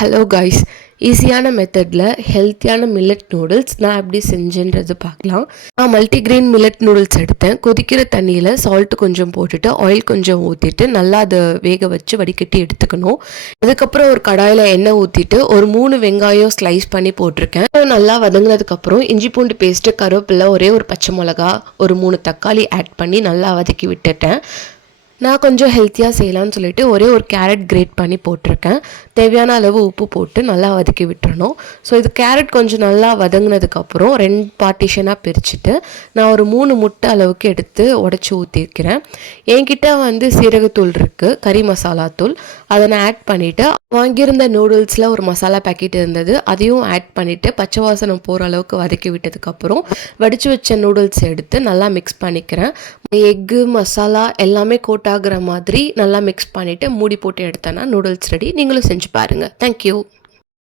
Hello guys, ஈஸியான மெத்தடில் ஹெல்த்தியான மில்லட் நூடுல்ஸ் நான் எப்படி செஞ்சேன்றது பார்க்கலாம். நான் மல்டிக்ரெயின் மில்லட் நூடுல்ஸ் எடுத்தேன். கொதிக்கிற தண்ணியில் சால்ட்டு கொஞ்சம் போட்டுட்டு ஆயில் கொஞ்சம் ஊற்றிட்டு நல்லா அதை வேக வச்சு வடிகட்டி எடுத்துக்கணும். அதுக்கப்புறம் ஒரு கடாயில் எண்ணெய் ஊற்றிட்டு ஒரு 3 வெங்காயம் ஸ்லைஸ் பண்ணி போட்டிருக்கேன். நல்லா வதங்கினதுக்கப்புறம் இஞ்சி பூண்டு பேஸ்ட்டு, கருவேப்பிலை, ஒரே ஒரு பச்சை மிளகா, ஒரு 3 தக்காளி ஆட் பண்ணி நல்லா வதக்கி விட்டுட்டேன். நான் கொஞ்சம் ஹெல்த்தியாக செய்யலான்னு சொல்லிட்டு ஒரே ஒரு கேரட் கிரேட் பண்ணி போட்டிருக்கேன். தேவையான அளவு உப்பு போட்டு நல்லா வதக்கி விட்டுறணும். ஸோ இது கேரட் கொஞ்சம் நல்லா வதங்கினதுக்கப்புறம் 2 பார்ட்டிஷனாக பிரிச்சுட்டு நான் ஒரு 3 முட்டை அளவுக்கு எடுத்து உடச்சி ஊற்றிருக்கிறேன். என்கிட்ட சீரகத்தூள் இருக்குது, கறி மசாலா தூள், அதை நான் ஆட் பண்ணிவிட்டு வாங்கியிருந்த நூடுல்ஸில் ஒரு மசாலா பேக்கெட் இருந்தது, அதையும் ஆட் பண்ணிவிட்டு பச்சை வாசனம் போகிற அளவுக்கு வதக்கி விட்டதுக்கப்புறம் வடித்து வச்ச நூடுல்ஸ் எடுத்து நல்லா மிக்ஸ் பண்ணிக்கிறேன். எக்கு மசாலா எல்லாமே கோட் ஆகிற மாதிரி நல்லா மிக்ஸ் பண்ணிவிட்டு மூடி போட்டு எடுத்தேன்னா நூடுல்ஸ் ரெடி. நீங்களும் செஞ்சு பாருங்கள். தேங்க்யூ.